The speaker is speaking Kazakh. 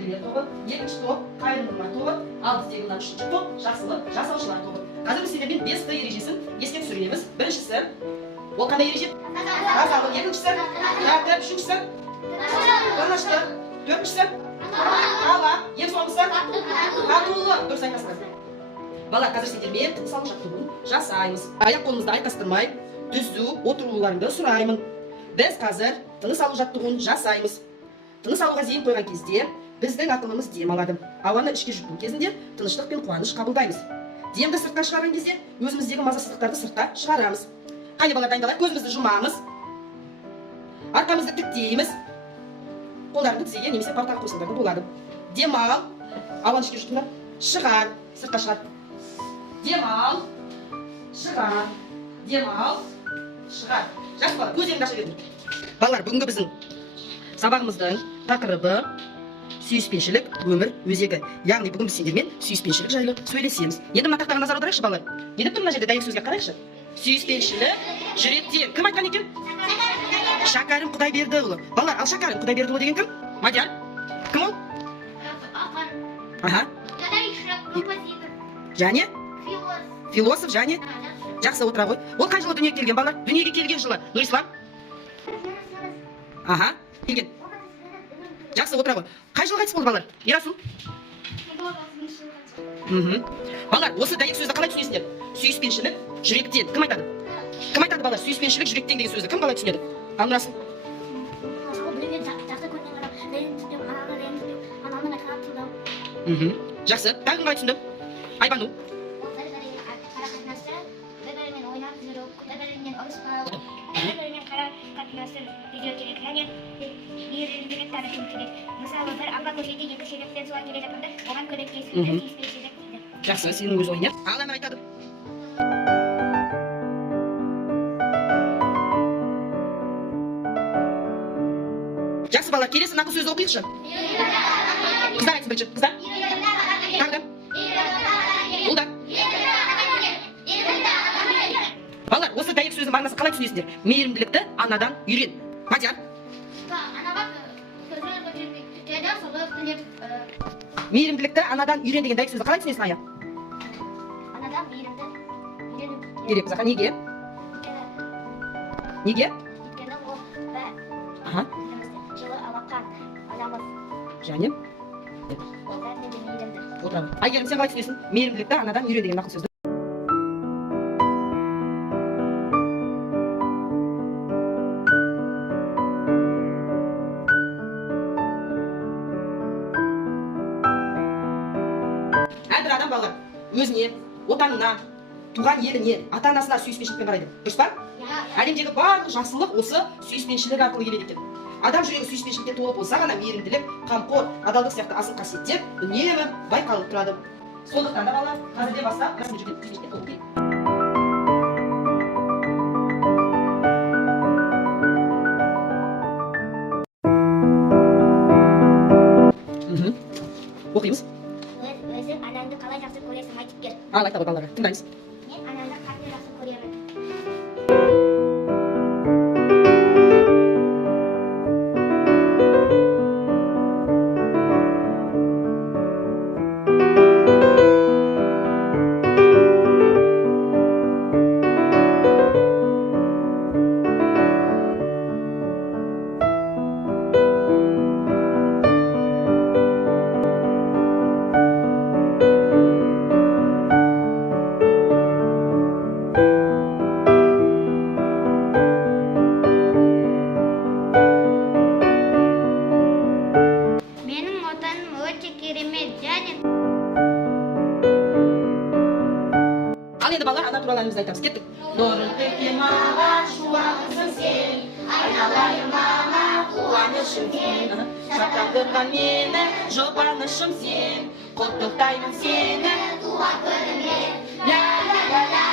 мейірімділер тобы, екінші топ қайырымдылар тобы, ал біздегі мына үшінші топ жақсылық жасаушылар тобы. Қазір біз сендермен 5 Т ережесін еске түсіреміз. Біріншісі, ол қандай ереже? Тазалық. Екіншісі, тәртіп. Үшіншісі, тыныштық. Төртіншісі, талап. Ең соңғысы, татулық. Дұрыс айтасыздар. Балалар, қазір сендермен тыныс алу жаттығуын жасаймыз. Аяқ қолымызды айқастырмай, түзу отыруларыңды сұраймын. Біз қазір тыныс алу жаттығуын жасаймыз. Тыныс алуға зейін қойған кезде біздің ақылымыз дем алады. Ауаны ішке жұту кезінде тыныштық пен қуаныш қабылдаймыз. Демді сыртқа шығарған кезде өзіміздегі мазасыздықтарды сыртқа шығарамыз. Қане балалар, дайындалайық, көзімізді жұмамыз. Арқамызды тіктейміз. Қолдарыңды тізеге немесе партаға қойсаңдар да болады. Демал, ауаны ішке жұтыңдар. Шығар, сыртқа шығар. Демал, шығар. Демал, шығар. Жақсы балалар, көздеріңді аша беріңдер. Балалар, бүгінгі біздің сабағымыздың тақырыбы сүйіспеншілік өмір өзегі. Яғни бүгін біз сендермен сүйіспеншілік жайлы сөйлесеміз. Енді мына тақтаға назар аударайықшы балалар. Не деп тұр мына жерде, дәйек сөзге қарайықшы. Сүйіспеншілік жүректен. Кім айтқан екен? Шәкәрім Құдайбердіұлы. Балалар, ал Шәкәрім Құдайбердіұлы деген кім? Мадияр. Кім ол? Аха. Және? Философ, және? Жақсы, отыра ғой. Ол қай жылы дүниеге келген балалар? Дүниеге келген жылы. Нұрислам? Аха, келген. Жақсы, отыра ғой. Қай жылы қайтыс болды балалар? Ерасыл? Балалар, осы дәйек сөзді қалай түсінесіңдер? Сүйіспеншілік жүректен. Кім айтады? Кім айтады балалар? Сүйіспеншілік жүректен деген сөзді кім қалай түсінеді? Ал Нұрасыл? Жақсы, тағы кім қалай түсінді? Айбану? Жақсы, сенің өз ойың. Ал әмір айтады. Жақсы балалар, келесі нақыл сөзді оқиықшы. Қыздар айтсын бірінші. Қыздар? Тағы да? Ұлдар? Балалар, осы дәйек сөздің мағынасын қалай түсінесіңдер? Мейірімділікті анадан үйрен. Мадияр? Мейірімділікті анадан үйрен деген дәйек сөзді қалай түсінесің, Ая? Анадан мейірімді үйрену керек. Зақа, неге? Неге? өйткені ол жылы алақан анамыз. Және? Ол бәріне де мейірімді. Отыра ғой. Айгерім, сен қалай түсінесің? Мейірімділікті анадан үйрен деген нақыл сөзді. Әрбір адам балалар өзіне, отанына, туған еліне, ата-анасына сүйіспеншілікпен қарайды. Дұрыс па? Әлемдегі барлық жақсылық осы сүйіспеншілік арқылы келеді екен. Адам жүрегі сүйіспеншілікпен толы болса ғана мейірімділік, қамқор, адалдық сияқты асыл қасиеттер үнемі байқалып тұрады. Сондықтан да балалар, қазірден бастап расымен жүрген сүйіспеншілікпен толы болайық. Оқимыз. Өзің анаңды қалай жақсы көресің, айтып кел. Ал айта ғой балаларға, тыңдаймыз. Мен анамды қатты жақсы көремін. Ал енді балалар, ана туралы әнімізді айтамыз. Кеттік. Нұрын төккен маған шуағысың сен, айналайын маған қуанышым сен. Шаттандырған мені жұбанышым сен, құттықтаймын сені туған күніңмен. Ля ля ля ля.